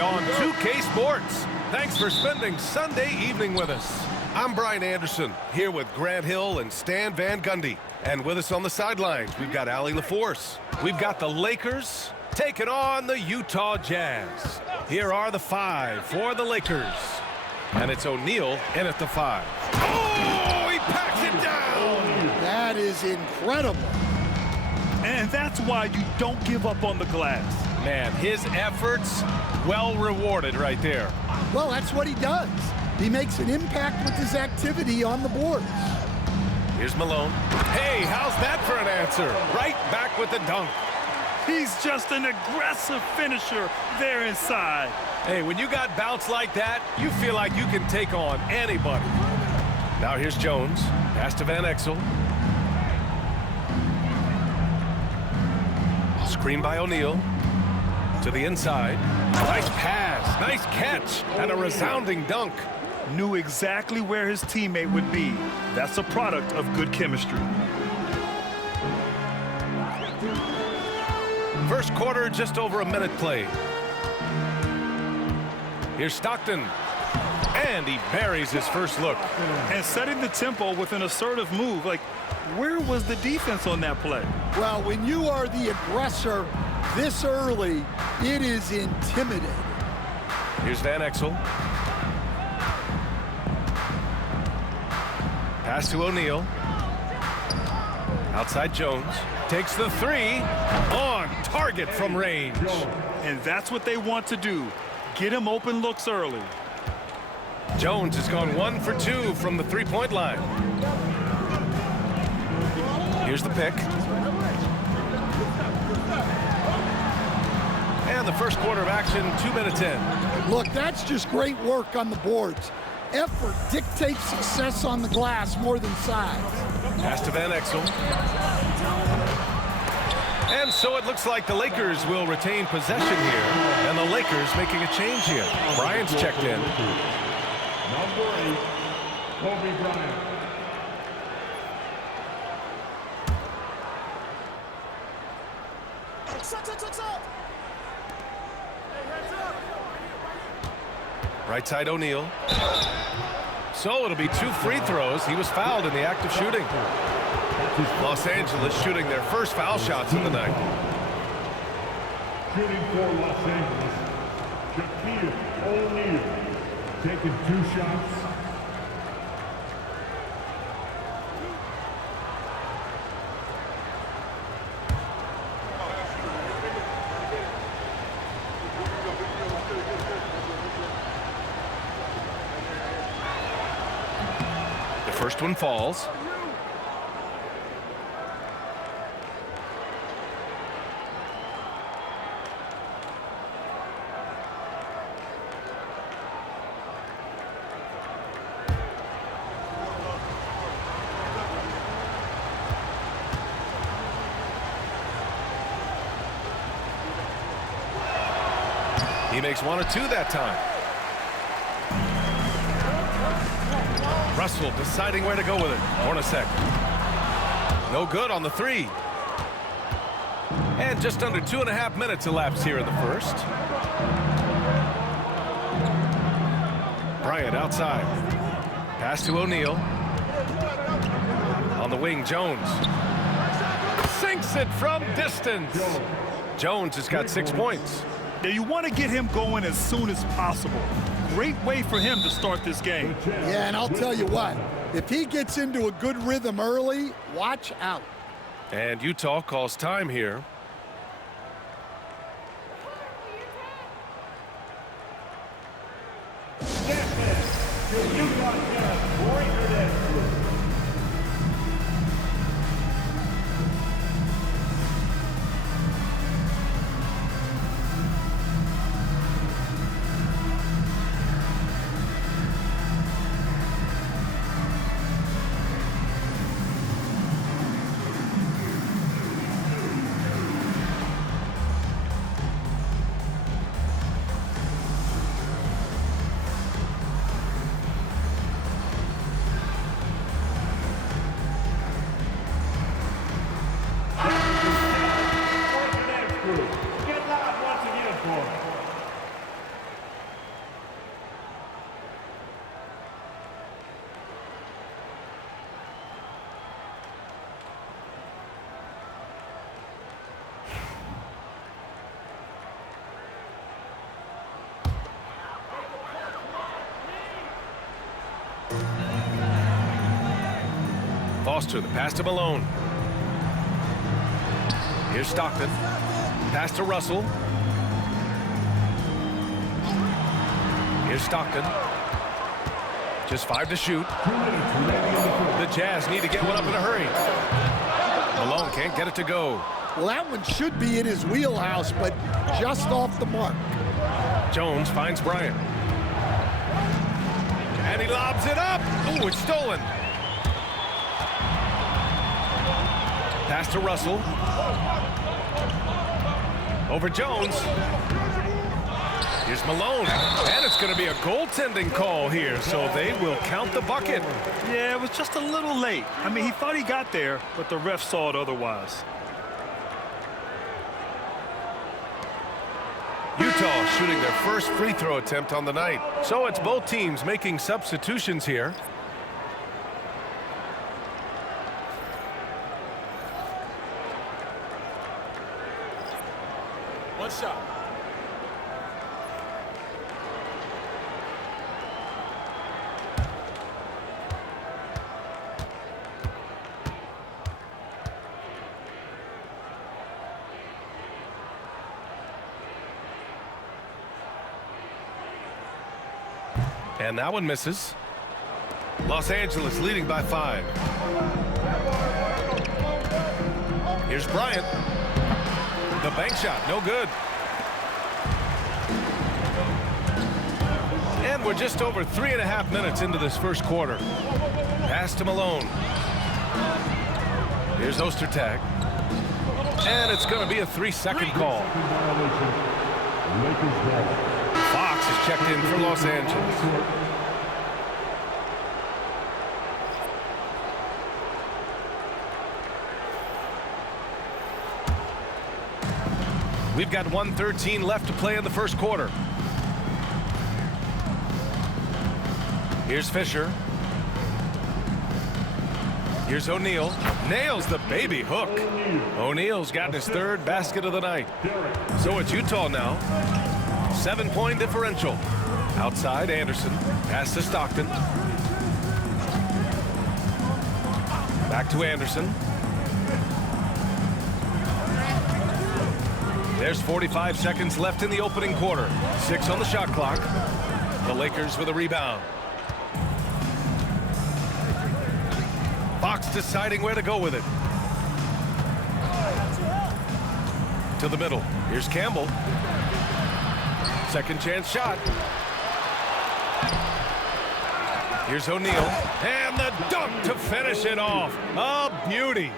NBA on 2K Sports. Thanks for spending Sunday evening with us. I'm Brian Anderson, here with Grant Hill and Stan Van Gundy. And with us on the sidelines, we've got Allie LaForce. We've got the Lakers taking on the Utah Jazz. Here are the five for the Lakers. And it's O'Neal in at the 5. Oh, he packs it down! That is incredible. And that's why you don't give up on the glass. Man, his efforts well rewarded right there. Well, that's what he does. He makes an impact with his activity on the boards. Here's Malone. Hey, how's that for an answer? Right back with the dunk. He's just an aggressive finisher there inside. Hey, when you got bounce like that, you feel like you can take on anybody. Now here's Jones. Pass to Van Exel. Screen by O'Neal. To the inside. Nice pass, nice catch, and a resounding dunk. Knew exactly where his teammate would be. That's a product of good chemistry. First quarter, just over a minute played. Here's Stockton. And he buries his first look. And setting the tempo with an assertive move. Like, where was the defense on that play? Well, when you are the aggressor this early, it is intimidating. Here's Van Exel. Pass to O'Neal. Outside Jones. Takes the 3. On target from range. And that's what they want to do. Get him open looks early. Jones has gone 1 for 2 from the three-point line. Here's the pick. And the first quarter of action, 2 minutes in. Look, that's just great work on the boards. Effort dictates success on the glass more than size. Pass to Van Exel. And so it looks like the Lakers will retain possession here. And the Lakers making a change here. Bryant's checked in. Number 8, Kobe Bryant. Right side O'Neal. So it'll be 2 free throws. He was fouled in the act of shooting. Los Angeles shooting their first foul shots of the night. Shooting for Los Angeles, Shaquille O'Neal. Taking 2 shots. The first one falls. He makes 1 or 2 that time. Russell deciding where to go with it. Hornacek. No good on the 3. And just under 2.5 minutes elapsed here in the first. Bryant outside. Pass to O'Neal. On the wing, Jones. Sinks it from distance. Jones has got 6 points. Now, you want to get him going as soon as possible. Great way for him to start this game. Yeah, and I'll tell you what, if he gets into a good rhythm early, watch out. And Utah calls time here. Foster, the pass to Malone. Here's Stockton. Pass to Russell. Here's Stockton. Just 5 to shoot. The Jazz need to get one up in a hurry. Malone can't get it to go. Well, that one should be in his wheelhouse, but just off the mark. Jones finds Bryant. And he lobs it up. Ooh, it's stolen. Pass to Russell. Over Jones. Here's Malone. And it's going to be a goaltending call here, so they will count the bucket. Yeah, it was just a little late. I mean, he thought he got there, but the ref saw it otherwise. Utah shooting their first free throw attempt on the night. So it's both teams making substitutions here. One shot. And that one misses. Los Angeles leading by 5. Here's Bryant. The bank shot, no good. And we're just over 3.5 minutes into this first quarter. Pass to Malone. Here's Ostertag. And it's going to be a 3-second call. Fox is checked in for Los Angeles. We've got 1:13 left to play in the first quarter. Here's Fisher. Here's O'Neal. Nails the baby hook. O'Neal's gotten his 3rd basket of the night. So it's Utah now. 7-point differential. Outside, Anderson. Pass to Stockton. Back to Anderson. There's 45 seconds left in the opening quarter. 6 on the shot clock. The Lakers with a rebound. Fox deciding where to go with it. To the middle. Here's Campbell. Second chance shot. Here's O'Neal. And the dunk to finish it off. A beauty.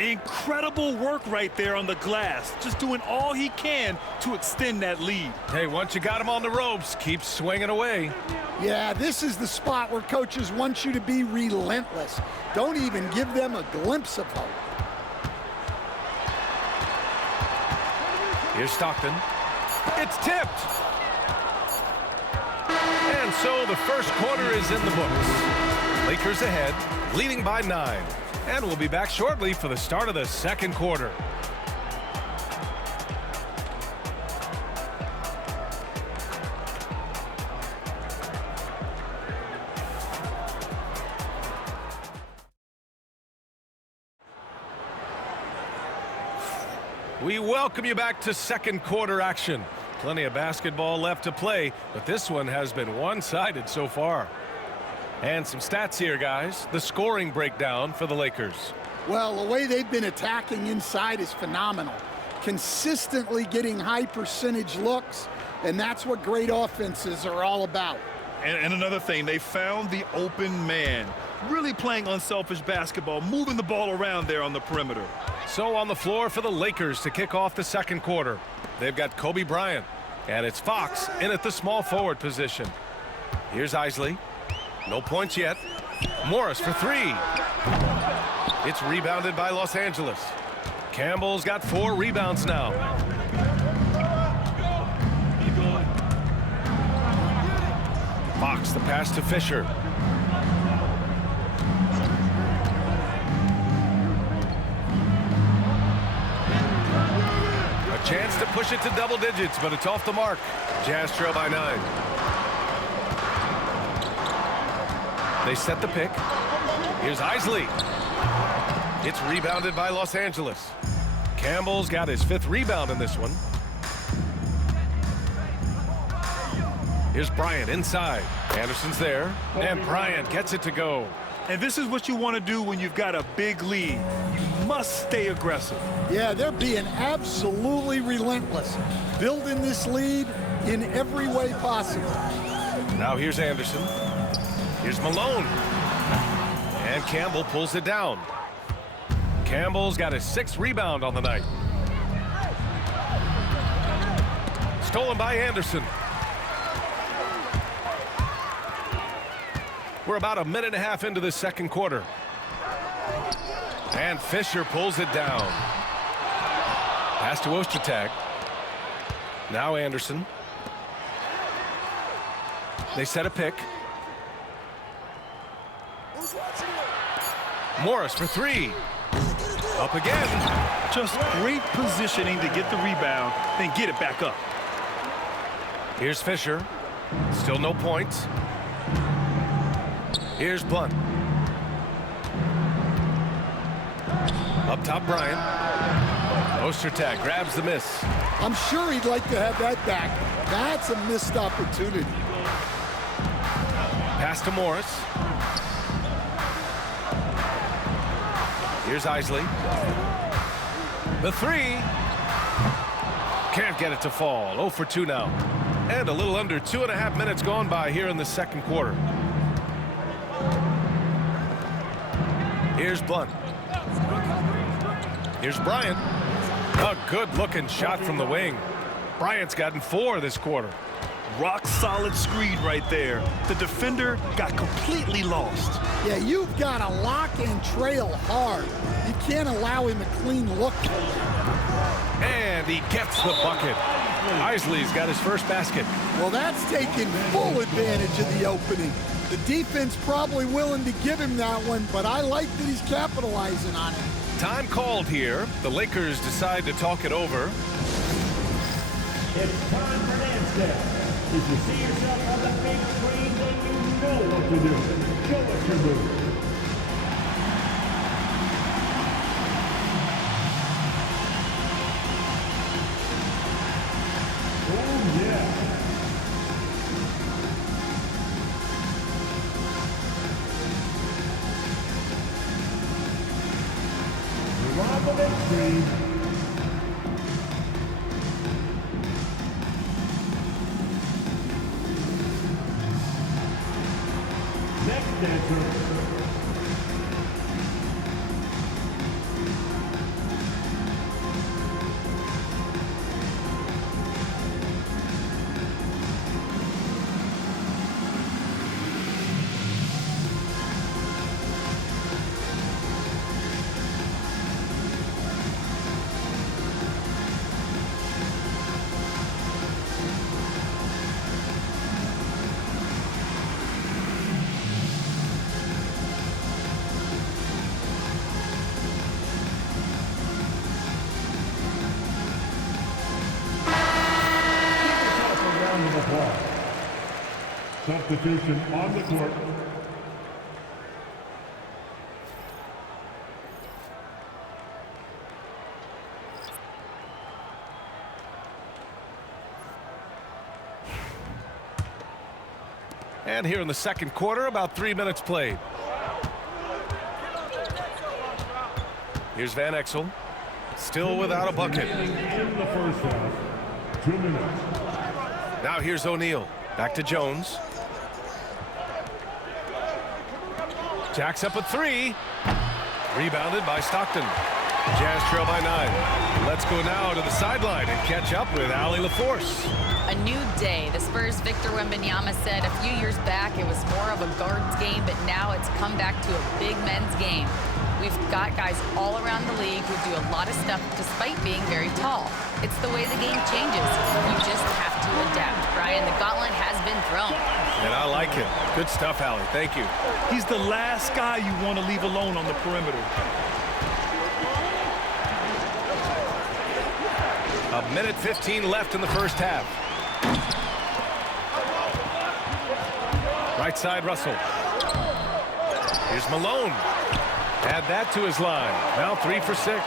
Incredible work right there on the glass. Just doing all he can to extend that lead. Hey, once you got him on the ropes, keep swinging away. Yeah, this is the spot where coaches want you to be relentless. Don't even give them a glimpse of hope. Here's Stockton. It's tipped. And so the first quarter is in the books. Lakers ahead, leading by 9. And we'll be back shortly for the start of the second quarter. We welcome you back to second quarter action. Plenty of basketball left to play, but this one has been one-sided so far. And some stats here, guys. The scoring breakdown for the Lakers. Well, the way they've been attacking inside is phenomenal. Consistently getting high percentage looks, and that's what great offenses are all about. And another thing, they found the open man. Really playing unselfish basketball, moving the ball around there on the perimeter. So on the floor for the Lakers to kick off the second quarter. They've got Kobe Bryant, and it's Fox in at the small forward position. Here's Isley. No points yet. Morris for 3. It's rebounded by Los Angeles. Campbell's got 4 rebounds now. Fox the pass to Fisher. A chance to push it to double digits, but it's off the mark. Jazz trail by 9. They set the pick. Here's Isley. It's rebounded by Los Angeles. Campbell's got his 5th rebound in this one. Here's Bryant inside. Anderson's there, and Bryant gets it to go. And this is what you want to do when you've got a big lead. You must stay aggressive. Yeah, they're being absolutely relentless, building this lead in every way possible. Now here's Anderson. Here's Malone. And Campbell pulls it down. Campbell's got his 6th rebound on the night. Stolen by Anderson. We're about a minute and a half into the second quarter. And Fisher pulls it down. Pass to Ostertag. Now Anderson. They set a pick. Morris for 3. Up again. Just great positioning to get the rebound, then get it back up. Here's Fisher. Still no points. Here's Blunt. Up top, Bryant. Ostertag grabs the miss. I'm sure he'd like to have that back. That's a missed opportunity. Pass to Morris. Here's Isley. The 3. Can't get it to fall. 0 for 2 now. And a little under 2.5 minutes gone by here in the second quarter. Here's Blunt. Here's Bryant. A good-looking shot from the wing. Bryant's gotten 4 this quarter. Rock solid screen right there. The defender got completely lost. Yeah, you've got to lock and trail hard. You can't allow him a clean look. And he gets the bucket. Isley's got his first basket. Well, that's taking full advantage of the opening. The defense probably willing to give him that one, but I like that he's capitalizing on it. Time called here. The Lakers decide to talk it over. It's time for dance step. If you see yourself on the big screen, then you know what to do. Show us your move. Oh, yeah. You're on the big screen. Next dancer. Substitution on the court. And here in the second quarter, about 3 minutes played. Here's Van Exel. Still without a bucket. In the first half, 2 minutes. Now here's O'Neal. Back to Jones. Jacks up a 3. Rebounded by Stockton. Jazz trail by 9. Let's go now to the sideline and catch up with Allie LaForce. A new day. The Spurs' Victor Wembanyama said a few years back it was more of a guards game, but now it's come back to a big men's game. We've got guys all around the league who do a lot of stuff despite being very tall. It's the way the game changes. You just have to adapt. Brian, the gauntlet has been thrown. And I like it. Good stuff, Allie. Thank you. He's the last guy you want to leave alone on the perimeter. A minute 15 left in the first half. Right side, Russell. Here's Malone. Add that to his line. Now 3 for 6.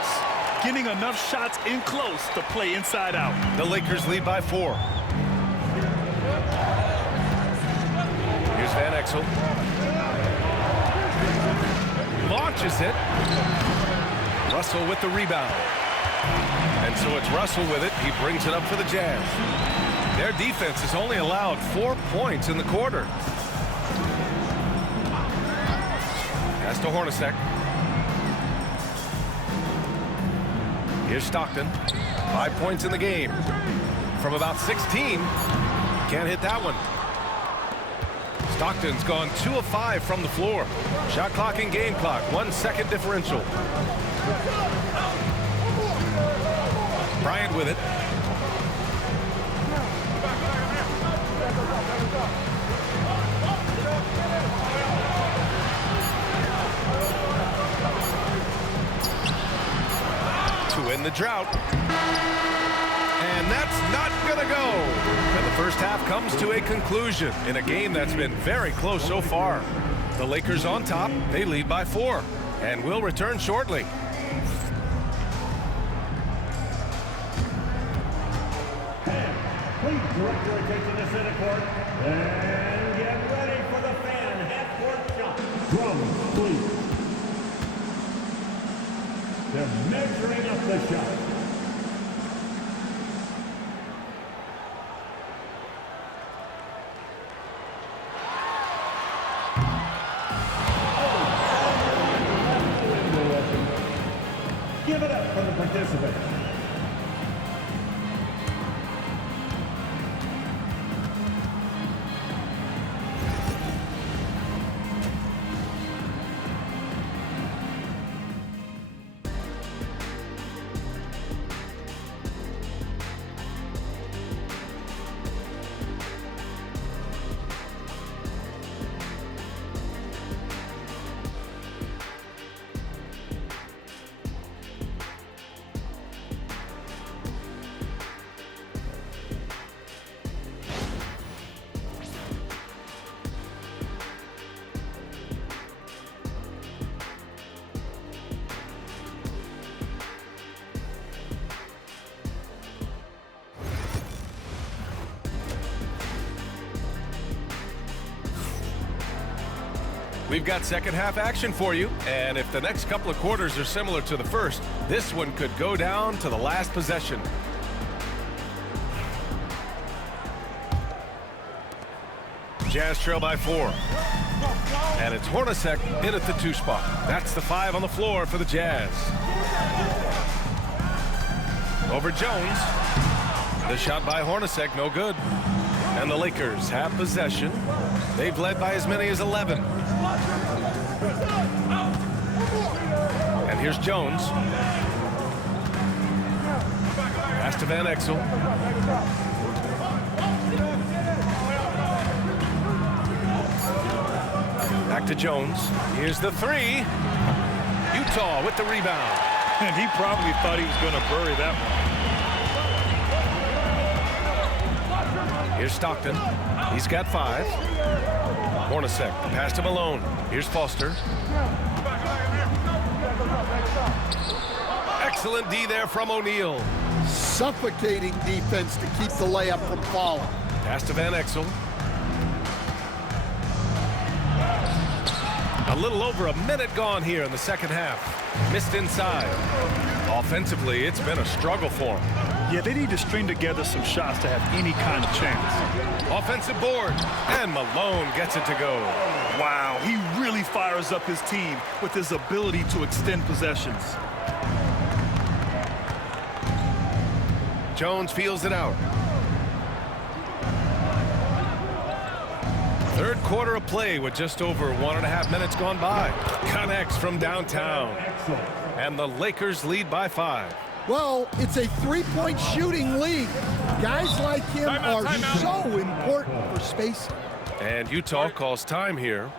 Getting enough shots in close to play inside out. The Lakers lead by 4. Here's Van Exel. Launches it. Russell with the rebound. And so it's Russell with it. He brings it up for the Jazz. Their defense has only allowed 4 points in the quarter. Pass to Hornacek. Here's Stockton. 5 points in the game. From about 16. Can't hit that one. Stockton's gone 2 of 5 from the floor. Shot clock and game clock. 1 second differential. Bryant with it. To end the drought. And that's not gonna go. And the first half comes to a conclusion in a game that's been very close so far. The Lakers on top. They lead by 4. And will return shortly. Please direct your attention to center court and get ready for the fan half-court shot. Drums, please. They're measuring up the shot. Give it up for the participants. We've got second half action for you, and if the next couple of quarters are similar to the first, this one could go down to the last possession. Jazz trail by 4. And it's Hornacek in at the 2 spot. That's the 5 on the floor for the Jazz. Over Jones. The shot by Hornacek, no good. And the Lakers have possession. They've led by as many as 11. And here's Jones. Pass to Van Exel. Back to Jones. Here's the 3. Utah with the rebound. And he probably thought he was going to bury that one. Here's Stockton. He's got 5. Hornacek. Pass to Malone. Here's Foster. Excellent D there from O'Neal. Suffocating defense to keep the layup from falling. Pass to Van Exel. A little over a minute gone here in the second half. Missed inside. Offensively, it's been a struggle for them. Yeah, they need to string together some shots to have any kind of chance. Offensive board, and Malone gets it to go. Wow, he really fires up his team with his ability to extend possessions. Jones feels it out. Third quarter of play with just over 1.5 minutes gone by. Connects from downtown. And the Lakers lead by 5. Well, it's a 3-point shooting league. Guys like him are so important for spacing. And Utah calls time here.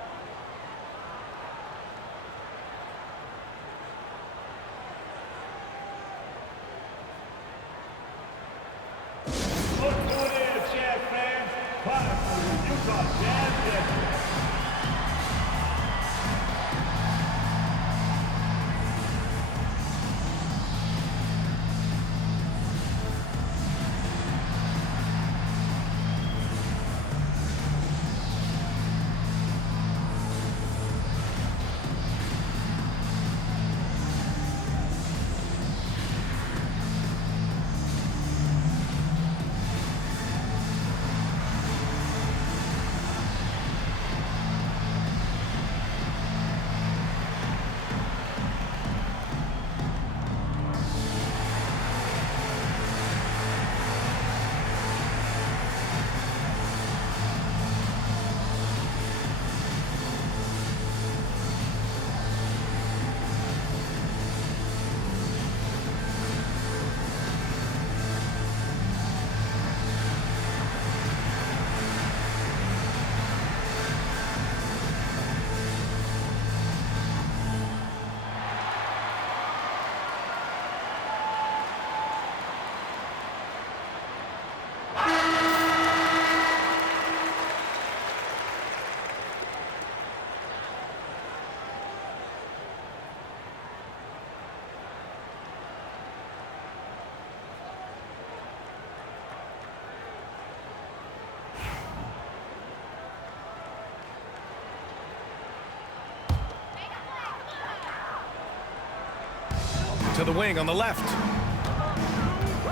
to the wing on the left.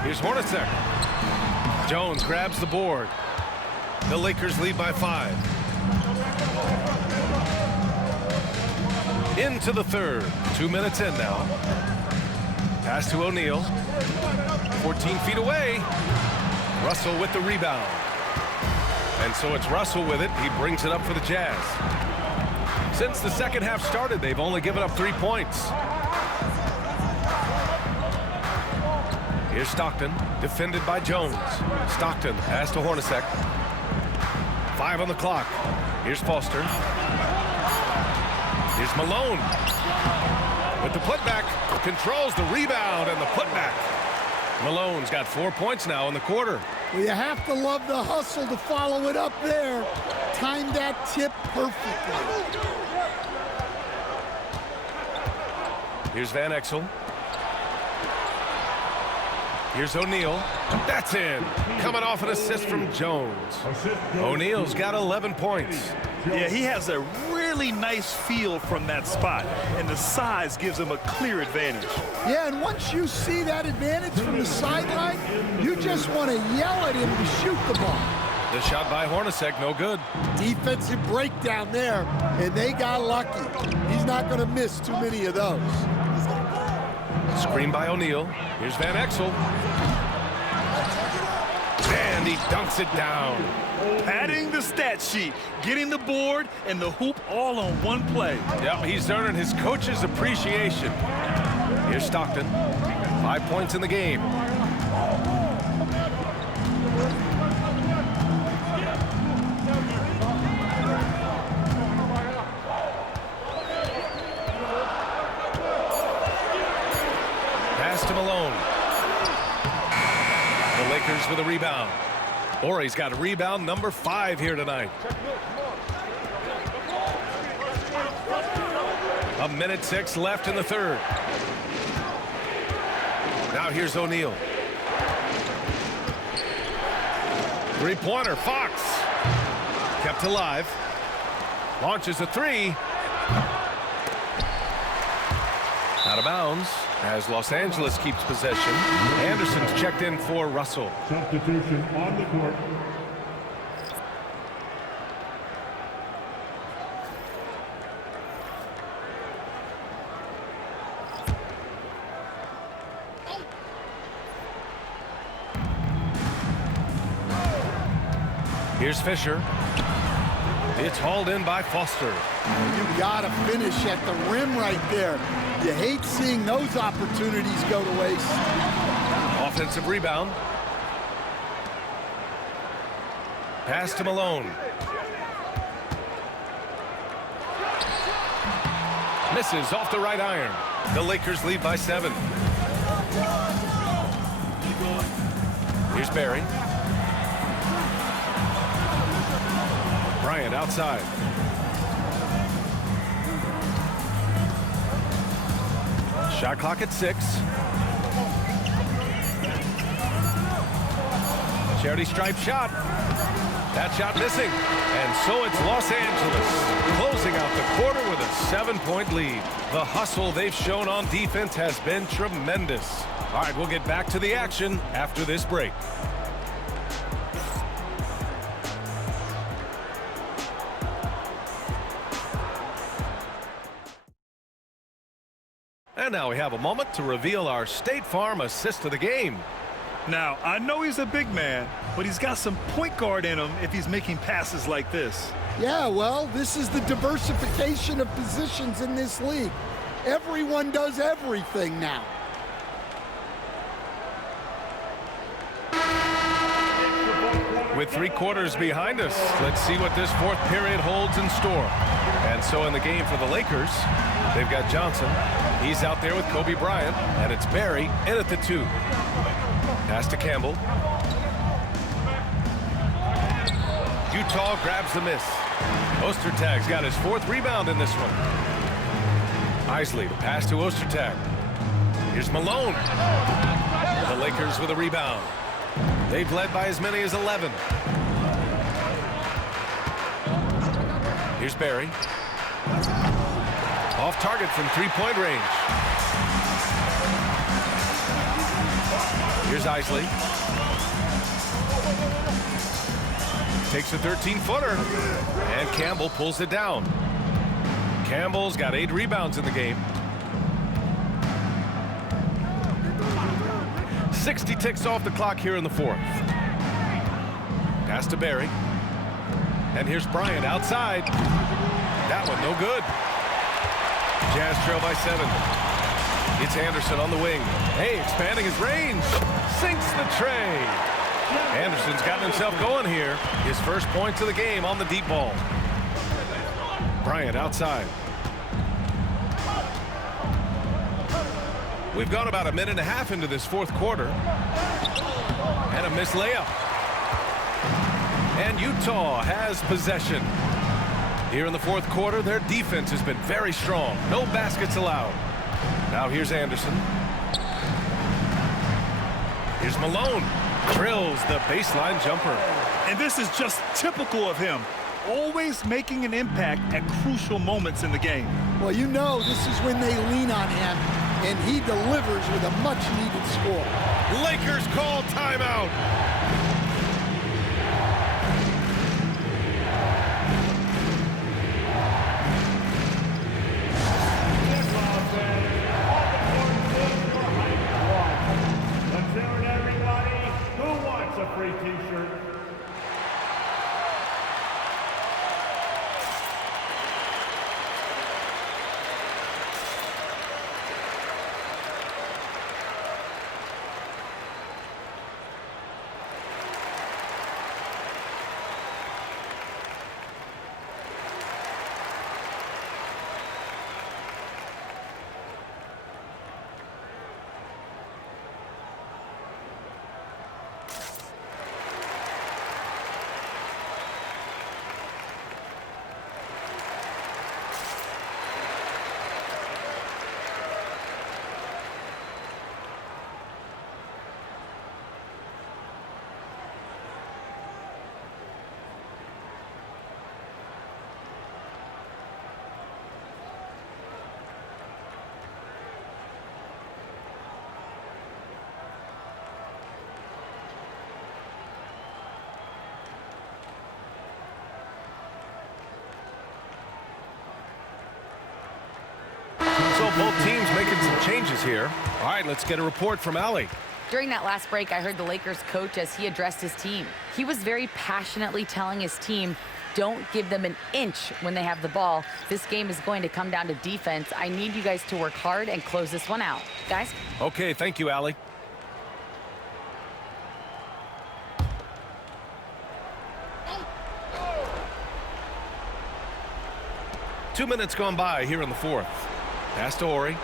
Here's Hornacek. Jones grabs the board. The Lakers lead by 5. Into the third. 2 minutes in now. Pass to O'Neal. 14 feet away. Russell with the rebound. And so it's Russell with it. He brings it up for the Jazz. Since the second half started, they've only given up 3 points. Here's Stockton, defended by Jones. Stockton pass to Hornacek. 5 on the clock. Here's Foster. Here's Malone. With the putback, controls the rebound and the putback. Malone's got 4 points now in the quarter. Well, you have to love the hustle to follow it up there. Timed that tip perfectly. Here's Van Exel. Here's O'Neal. That's in. Coming off an assist from Jones. O'Neal's got 11 points. Yeah, he has a really nice feel from that spot, and the size gives him a clear advantage. Yeah, and once you see that advantage from the sideline, you just want to yell at him to shoot the ball. The shot by Hornacek, no good. Defensive breakdown there, and they got lucky. He's not going to miss too many of those. Screen by O'Neal. Here's Van Exel. And he dunks it down. Padding the stat sheet, getting the board and the hoop all on one play. Yep, he's earning his coach's appreciation. Here's Stockton. 5 points in the game. Pass to Malone. The Lakers with a rebound. Ore's got a rebound number 5 here tonight. 1:06 left in the third. Now here's O'Neal. Three-pointer, Fox. Kept alive. Launches a 3. Out of bounds as Los Angeles keeps possession. Anderson's checked in for Russell. Substitution on the court. Here's Fisher. It's hauled in by Foster. You got to finish at the rim right there. You hate seeing those opportunities go to waste. Offensive rebound. Pass to Malone. Misses off the right iron. The Lakers lead by 7. Here's Barry. Bryant outside. Shot clock at 6. Charity stripe shot. That shot missing. And so it's Los Angeles closing out the quarter with a 7-point lead. The hustle they've shown on defense has been tremendous. All right, we'll get back to the action after this break. And now we have a moment to reveal our State Farm assist of the game. Now, I know he's a big man, but he's got some point guard in him if he's making passes like this. Yeah, well, this is the diversification of positions in this league. Everyone does everything now. With 3 quarters behind us, let's see what this 4th period holds in store. And so in the game for the Lakers, they've got Johnson. He's out there with Kobe Bryant, and it's Barry in at the 2. Pass to Campbell. Utah grabs the miss. Ostertag's got his 4th rebound in this one. Isley, the pass to Ostertag. Here's Malone. The Lakers with a rebound. They've led by as many as 11. Here's Barry. Off target from 3-point range. Here's Isley. Takes a 13-footer. And Campbell pulls it down. Campbell's got 8 rebounds in the game. 60 ticks off the clock here in the 4th. Pass to Barry. And here's Bryant outside. That one no good. Jazz trail by 7. It's Anderson on the wing. Hey, expanding his range. Sinks the tray. Anderson's gotten himself going here. His first points of the game on the deep ball. Bryant outside. We've gone about a minute and a half into this 4th quarter. And a missed layup. And Utah has possession. Here in the 4th quarter, their defense has been very strong. No baskets allowed. Now here's Anderson. Here's Malone. Drills the baseline jumper. And this is just typical of him. Always making an impact at crucial moments in the game. Well, you know this is when they lean on him, and he delivers with a much-needed score. Lakers call timeout. Let's hear it, everybody. Who wants a free t-shirt? So both teams making some changes here. All right, let's get a report from Allie. During that last break, I heard the Lakers coach as he addressed his team. He was very passionately telling his team, don't give them an inch when they have the ball. This game is going to come down to defense. I need you guys to work hard and close this one out. Guys? Okay, thank you, Allie. Two minutes gone by here in the 4th. Pass to Horry.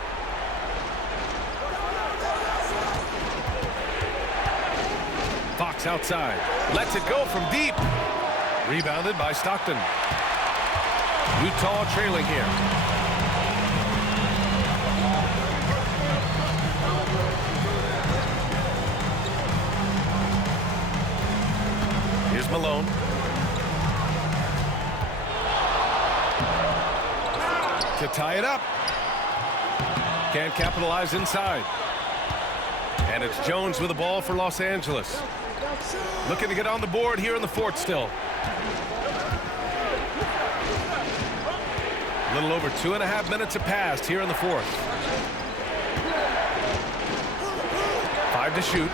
Fox outside. Lets it go from deep. Rebounded by Stockton. Utah trailing here. Here's Malone. To tie it up. Can't capitalize inside. And it's Jones with the ball for Los Angeles. Looking to get on the board here in the 4th still. A little over 2.5 minutes have passed here in the 4th. 5 to shoot.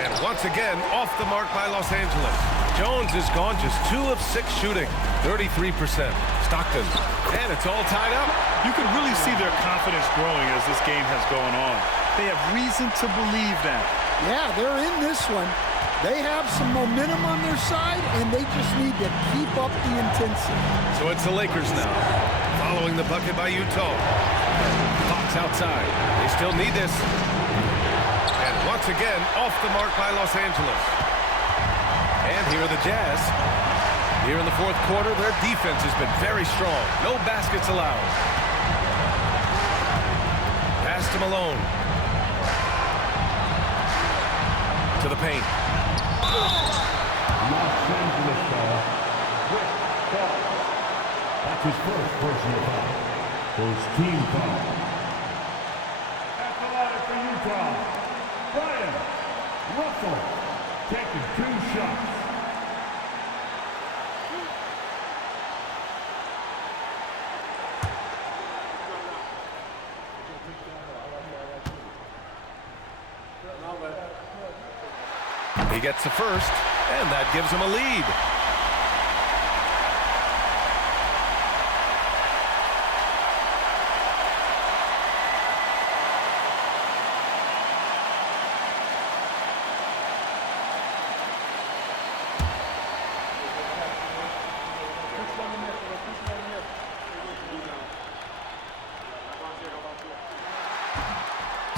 And once again, off the mark by Los Angeles. Jones has gone just 2 of 6 shooting, 33%. Stockton. And it's all tied up. You can really see their confidence growing as this game has gone on. They have reason to believe that. Yeah, they're in this one. They have some momentum on their side, and they just need to keep up the intensity. So it's the Lakers now, following the bucket by Utah. Fox outside. They still need this. And once again, off the mark by Los Angeles. And here are the Jazz. Here in the 4th quarter, their defense has been very strong. No baskets allowed. Pass to Malone. To the paint. Los Angeles ball. Quick ball. That's his first personal foul. First team foul. That's a lot for Utah. Axel taking 2 shots. He gets the first, and that gives him a lead.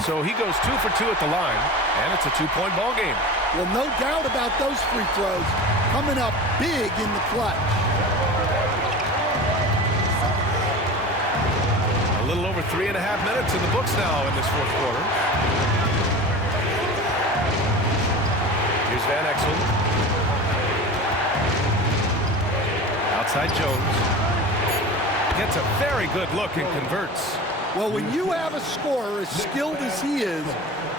So he goes 2 for 2 at the line, and it's a 2-point ball game. Well, no doubt about those free throws coming up big in the clutch. A little over 3.5 minutes in the books now in this fourth quarter. Here's Van Exel. Outside Jones. Gets a very good look and converts. Well, when you have a scorer as skilled as he is,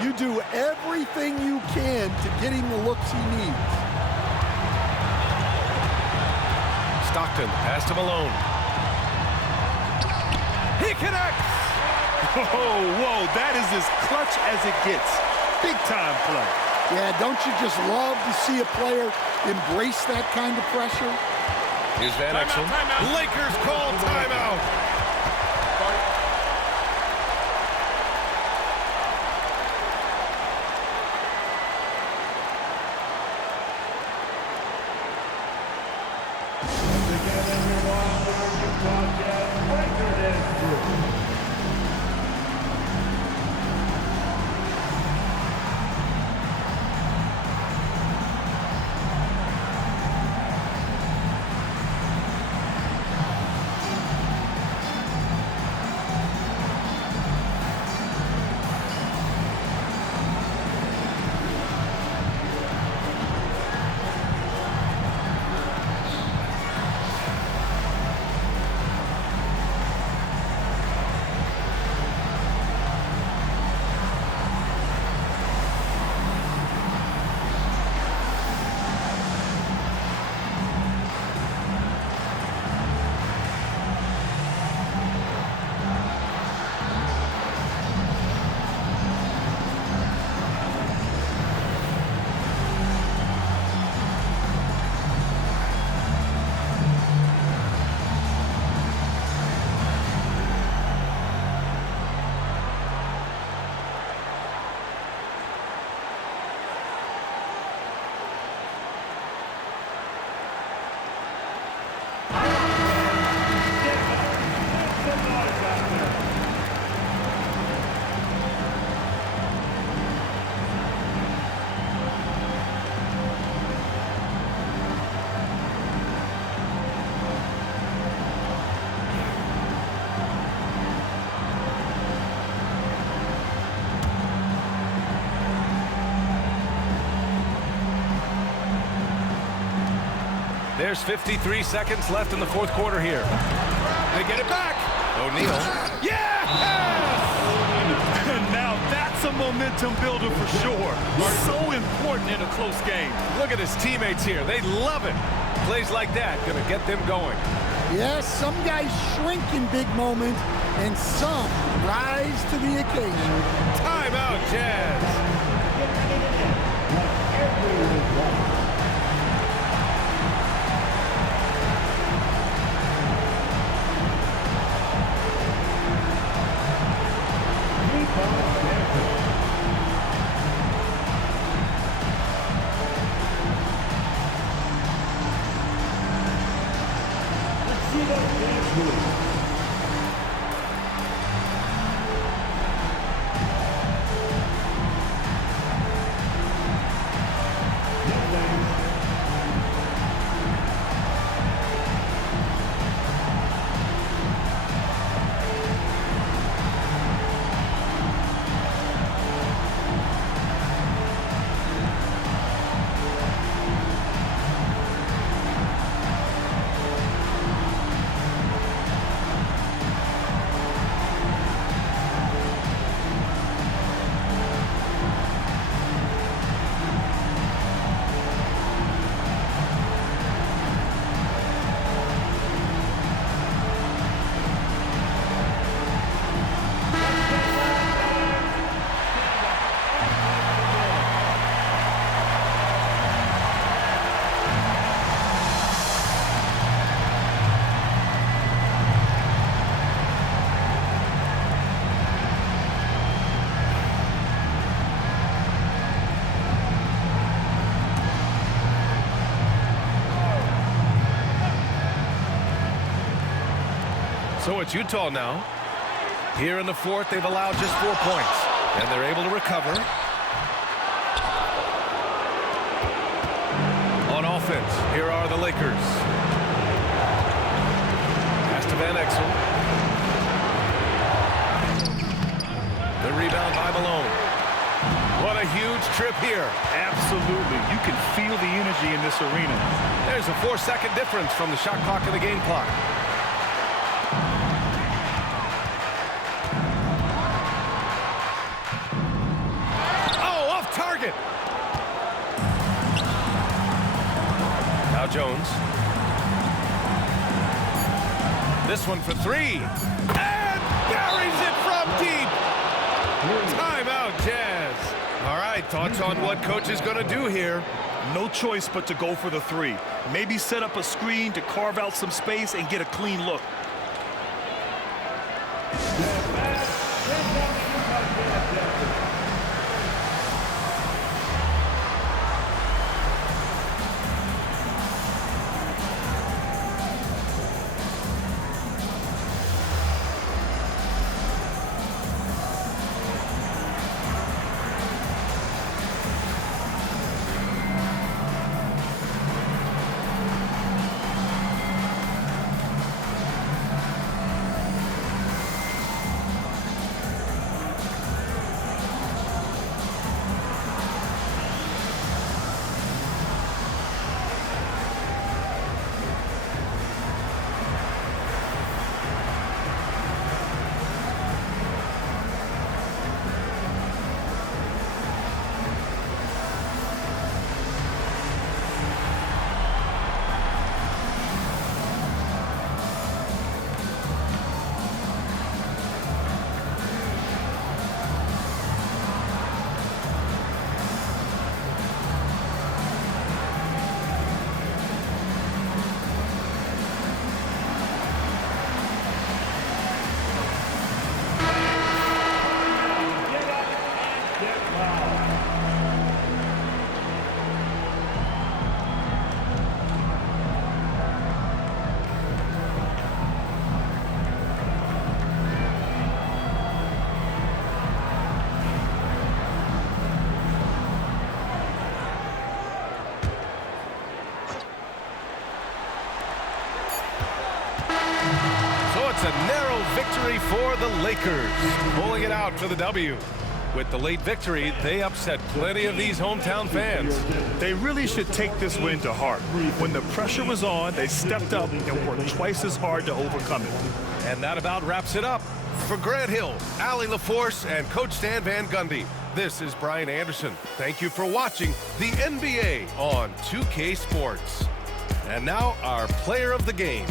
you do everything you can to get him the looks he needs. Stockton passed him alone. He connects! Whoa, that is as clutch as it gets. Big time play. Yeah, don't you just love to see a player embrace that kind of pressure? Here's Van Exel. Lakers call timeout. There's 53 seconds left in the fourth quarter here. They get it back. O'Neal. Yes! And now that's a momentum builder for sure. So important in a close game. Look at his teammates here. They love it. Plays like that going to get them going. Yes, some guys shrink in big moments, and some rise to the occasion. Timeout, Jazz. So it's Utah now. Here in the fourth, they've allowed just 4 points, and they're able to recover. On offense, here are the Lakers. Pass to Van Exel. The rebound by Malone. What a huge trip here. Absolutely. You can feel the energy in this arena. There's a 4-second difference from the shot clock and the game clock. Oh, off target. Now Jones. This one for 3. And buries it from deep. Timeout, Jazz. All right, thoughts on what coach is going to do here? No choice but to go for the 3. Maybe set up a screen to carve out some space and get a clean look. It's a narrow victory for the Lakers, pulling it out for the W. With the late victory, they upset plenty of these hometown fans. They really should take this win to heart. When the pressure was on, they stepped up and worked twice as hard to overcome it. And that about wraps it up. For Grant Hill, Allie LaForce, and Coach Stan Van Gundy, this is Brian Anderson. Thank you for watching the NBA on 2K Sports. And now our player of the game.